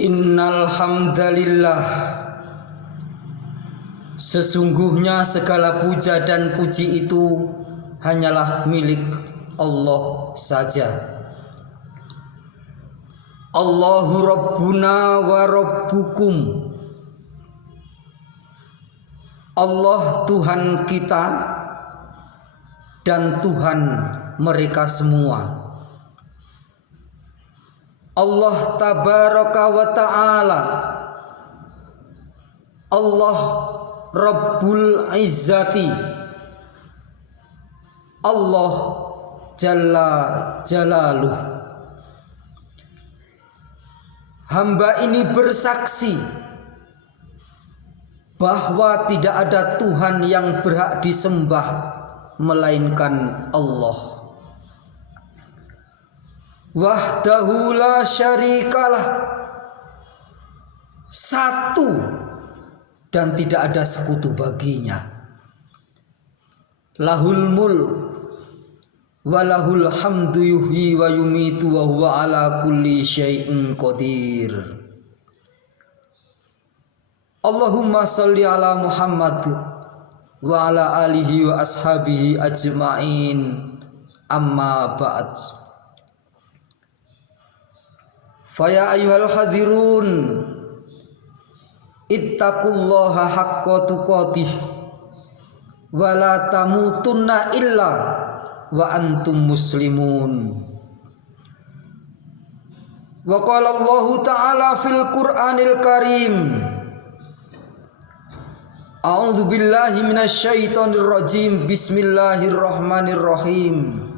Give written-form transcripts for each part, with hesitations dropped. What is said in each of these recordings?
Innal hamdalillah, sesungguhnya segala puja dan puji itu hanyalah milik Allah saja. Allahu Rabbuna wa Rabbukum, Allah Tuhan kita dan Tuhan mereka semua. Allah tabaraka wa ta'ala, Allah Rabbul Izzati, Allah Jalla Jalaluh. Hamba ini bersaksi bahwa tidak ada Tuhan yang berhak disembah melainkan Allah. Wahdahu la syarikalah, satu dan tidak ada sekutu baginya. Lahul mulk walahul hamdu yuhyi wa yumitu wa huwa ala kulli syai'in qadir. Allahumma sholli ala Muhammad wa ala alihi wa ashabihi ajma'in, amma ba'd. Faya ayyuhal hadirun, ittaqullaha haqqa tuqatih wa la tamutunna illa wa antum muslimun. Wa qala Allah ta'ala fil Qur'anil Karim, a'udzu billahi minasy syaithanir rajim, bismillahirrahmanirrahim.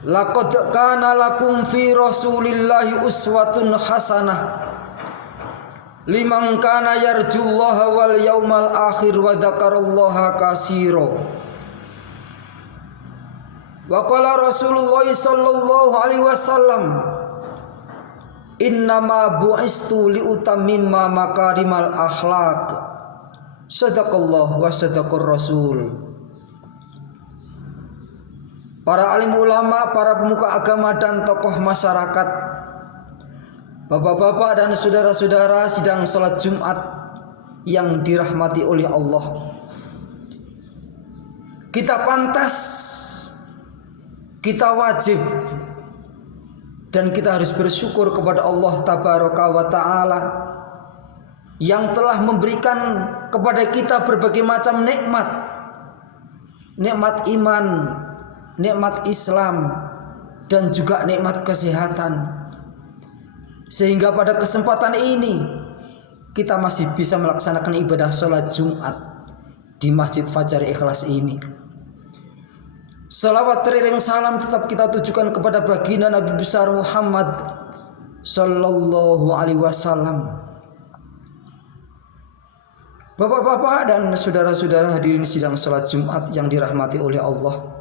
Laqad kana lakum fi Rasulillahi uswatun hasanah liman kana yarjullaha wal yaumal akhir wa dzakarallaha katsira. Wa qala Rasulullah sallallahu alaihi wasallam, innama bu'istu li utammima makarimal akhlaq. Sadaqallahu wa sadaqar rasul. Para alim ulama, para pemuka agama dan tokoh masyarakat, bapak-bapak dan saudara-saudara sidang salat Jumat yang dirahmati oleh Allah. Kita pantas, kita wajib, dan kita harus bersyukur kepada Allah tabaraka wa ta'ala yang telah memberikan kepada kita berbagai macam nikmat. Nikmat iman, nikmat Islam, dan juga nikmat kesehatan, sehingga pada kesempatan ini kita masih bisa melaksanakan ibadah sholat Jumat di Masjid Fajar Ikhlas ini. Salawat teriring salam tetap kita tujukan kepada baginda Nabi besar Muhammad sallallahu alaihi wasallam. Bapak-bapak dan saudara-saudara hadirin sidang sholat Jumat yang dirahmati oleh Allah,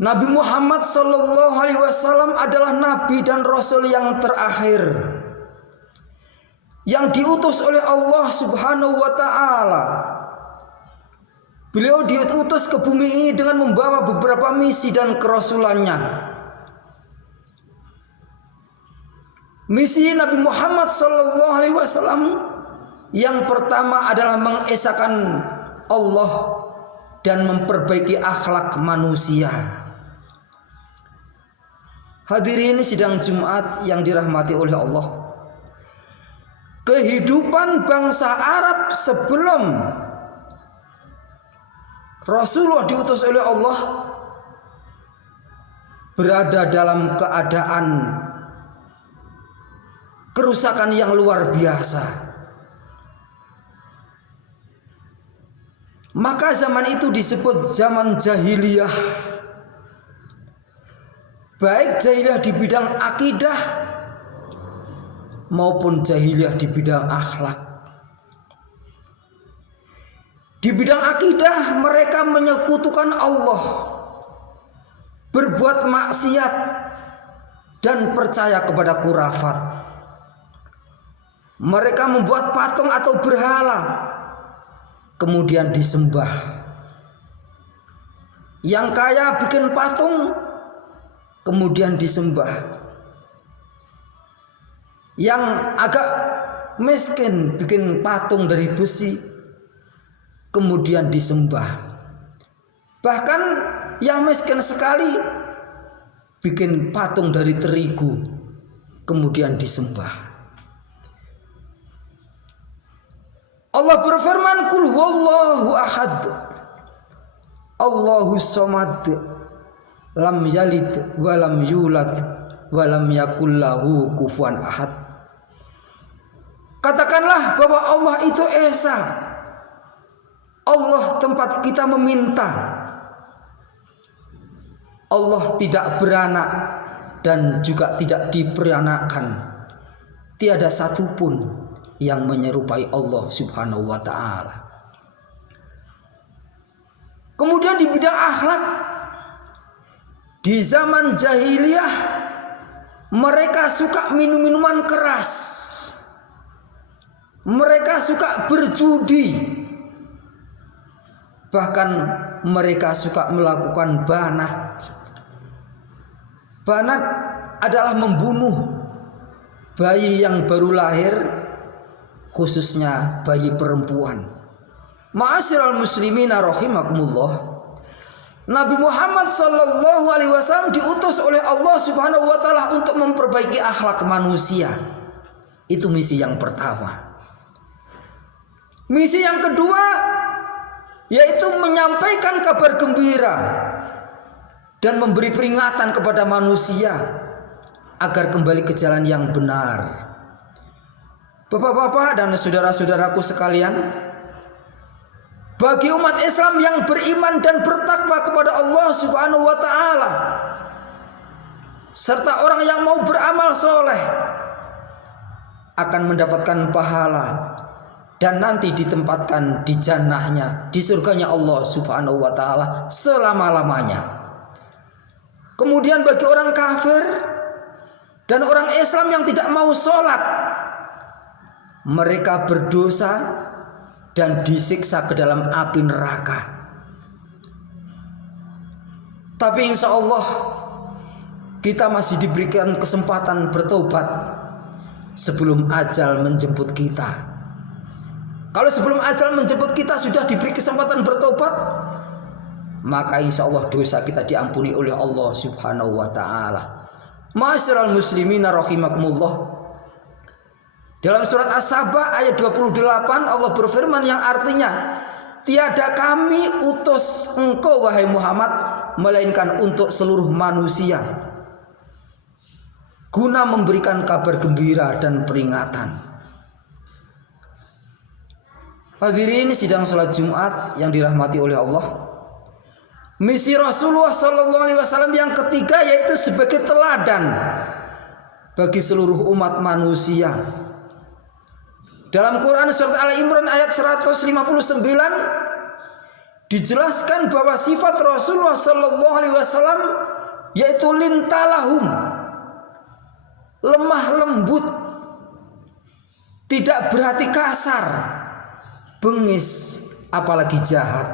Nabi Muhammad sallallahu alaihi wasallam adalah nabi dan rasul yang terakhir yang diutus oleh Allah Subhanahu wa taala. Beliau diutus ke bumi ini dengan membawa beberapa misi dan kerasulannya. Misi Nabi Muhammad sallallahu alaihi wasallam yang pertama adalah mengesahkan Allah dan memperbaiki akhlak manusia. Hadirin sidang Jumat yang dirahmati oleh Allah, kehidupan bangsa Arab sebelum Rasulullah diutus oleh Allah berada dalam keadaan kerusakan yang luar biasa. Maka zaman itu disebut zaman jahiliyah, baik jahiliyah di bidang akidah maupun jahiliyah di bidang akhlak. Di bidang akidah mereka menyekutukan Allah, berbuat maksiat dan percaya kepada khurafat. Mereka membuat patung atau berhala kemudian disembah. Yang kaya bikin patung, kemudian disembah. Yang agak miskin bikin patung dari besi, kemudian disembah. Bahkan yang miskin sekali bikin patung dari terigu, kemudian disembah. Allah berfirman, Qul huwallahu ahad, Allahus samad, lam yalid wa lam yulad wa lam yakul lahu kufuwan ahad. Katakanlah bahwa Allah itu esa. Allah tempat kita meminta. Allah tidak beranak dan juga tidak diperanakan. Tiada satupun yang menyerupai Allah Subhanahu wa ta'ala. Kemudian di bidang akhlak, di zaman jahiliyah mereka suka minum-minuman keras. Mereka suka berjudi. Bahkan mereka suka melakukan banat. Banat adalah membunuh bayi yang baru lahir, khususnya bayi perempuan. Ma'asyiral muslimina rahimakumullah, Nabi Muhammad sallallahu alaihi wasallam diutus oleh Allah Subhanahu wa taala untuk memperbaiki akhlak manusia. Itu misi yang pertama. Misi yang kedua yaitu menyampaikan kabar gembira dan memberi peringatan kepada manusia agar kembali ke jalan yang benar. Bapak-bapak dan saudara-saudaraku sekalian, bagi umat Islam yang beriman dan bertakwa kepada Allah Subhanahu wa taala, serta orang yang mau beramal soleh, akan mendapatkan pahala dan nanti ditempatkan di jannahnya, di surganya Allah Subhanahu wa taala selama-lamanya. Kemudian bagi orang kafir dan orang Islam yang tidak mau sholat, mereka berdosa dan disiksa ke dalam api neraka. Tapi insya Allah kita masih diberikan kesempatan bertobat sebelum ajal menjemput kita. Kalau sebelum ajal menjemput kita sudah diberi kesempatan bertobat, maka insya Allah dosa kita diampuni oleh Allah Subhanahu wa ta'ala. Ma'asyiral muslimina rahimakumullah, dalam surat As-Saba ayat 28 Allah berfirman yang artinya, tiada kami utus engkau wahai Muhammad melainkan untuk seluruh manusia, guna memberikan kabar gembira dan peringatan. Hadirin sidang salat Jumat yang dirahmati oleh Allah, misi Rasulullah sallallahu alaihi wasallam yang ketiga yaitu sebagai teladan bagi seluruh umat manusia. Dalam Quran surat Al-Imran ayat 159 dijelaskan bahwa sifat Rasulullah sallallahu alaihi wasallam yaitu lintalahum, lemah lembut, tidak berhati kasar, bengis, apalagi jahat.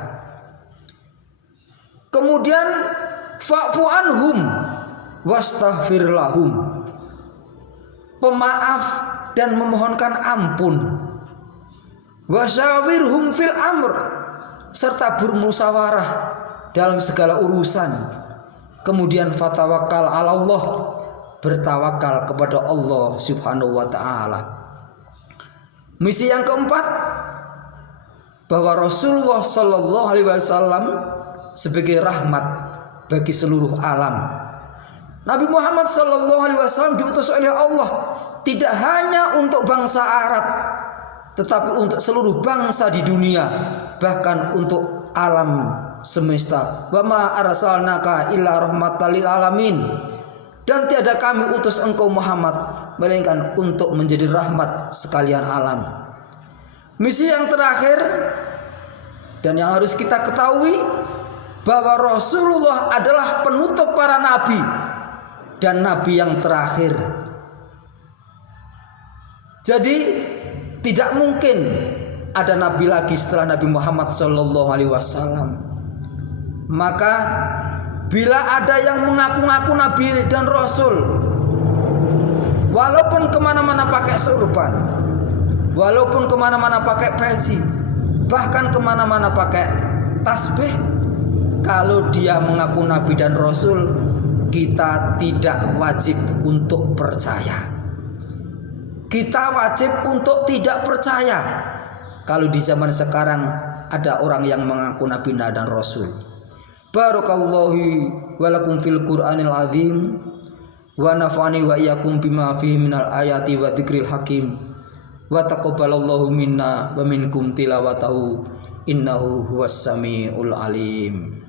Kemudian fa'fu anhum wastaghfir lahum, pemaaf dan memohonkan ampun. Wasyawirhum fil amr, serta bermusyawarah dalam segala urusan. Kemudian fatawakkal ala Allah, bertawakal kepada Allah Subhanahu wa ta'ala. Misi yang keempat, bahwa Rasulullah sallallahu alaihi wasallam sebagai rahmat bagi seluruh alam. Nabi Muhammad sallallahu alaihi wasallam diutus oleh Allah tidak hanya untuk bangsa Arab, tetapi untuk seluruh bangsa di dunia, bahkan untuk alam semesta. Wa ma arsalnaka illa rahmatan lil alamin, dan tiada kami utus engkau Muhammad melainkan untuk menjadi rahmat sekalian alam. Misi yang terakhir dan yang harus kita ketahui, bahwa Rasulullah adalah penutup para nabi dan nabi yang terakhir. Jadi tidak mungkin ada nabi lagi setelah Nabi Muhammad sallallahu alaihi wasallam. Maka Bila ada yang mengaku-ngaku Nabi dan Rasul, walaupun kemana-mana pakai sorban, walaupun kemana-mana pakai peci, bahkan kemana-mana pakai tasbih, kalau dia mengaku Nabi dan Rasul, kita tidak wajib untuk percaya. Kita wajib untuk tidak percaya kalau di zaman sekarang ada orang yang mengaku Nabi dan Rasul. Barakallahu walakum fil Qur'anil azim wa nafa'ani wa iyyakum bima fihi minal ayati wa dzikril hakim wa taqabbalallahu minna wa minkum tilawatahu innahu huwas samiul alim.